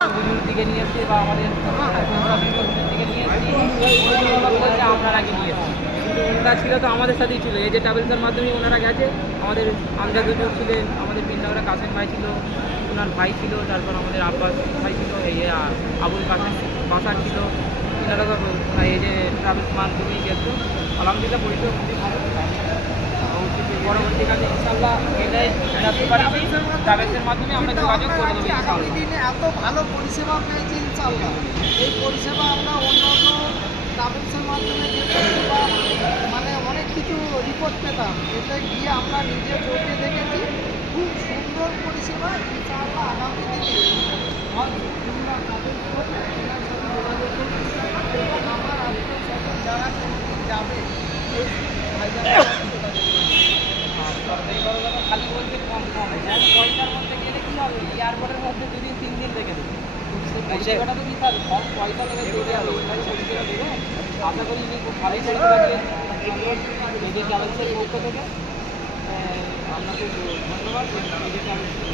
হুজুর দিকে নিয়ে এসছি বা আমাদের দিকে নিয়ে এসছি, আপনার আগে নিয়ে এসছি। কিন্তু ওনারা ছিল তো আমাদের সাথেই ছিল, এই যে ট্রাভেলসের মাধ্যমে ওনারা গেছে। আমাদের আমজাদ হুজুর ছিলেন, আমাদের পিন্ডাগড়া কাসেম ভাই ছিল, ওনার ভাই ছিল, তারপর আমাদের আব্বাস ভাই ছিল, এই যে আবুল কাসেম বাসার ছিল। ওনারা এই যে ট্রাভেলস মাধ্যমেই গেছো। আলহামদুলিল্লাহ পরিষেবা খুবই ভালো। পরবর্তীকালে ইনশাল্লাহ এটাই ট্রাভেলসের মাধ্যমে আমরা যোগাযোগ করে দেবো। আগামী দিনে এত ভালো পরিষেবা পেয়েছি ইনশাল্লাহ, এই পরিষেবা আমরা অন্য অন্য ট্রাভেলসের মাধ্যমে যে পরিষেবা মানে অনেক কিছু রিপোর্ট পেতাম, এতে গিয়ে আমরা নিজে চোখে দেখেছি খুব সুন্দর পরিষেবা। ইনশাআল্লাহ আগামী দিনে তোমরা ট্রাভেলস করে এনার সাথে যোগাযোগ করবে এবং আমার আপনার সাথে যারা কোনোদিন যাবে এই ভাইজানের সাথে যোগাযোগ করবে। খালি বলতে কম কম পয়সার মধ্যে গেলে কী হবে, এয়ারপোর্টের মধ্যে 2 দিন 3 দিন রেখে দেবে, পরিষেবাটা তো দিতে হবে। কম পয়সা লেগে চলে যাবে, ওইটাই পরিষেবা দেবে। আশা করি যে খুব ভালোই পরিষেবা দিয়েছে নিজের ট্রাভেলসের পক্ষ থেকে। আপনাকে ধন্যবাদ নিজের ট্রাভেলস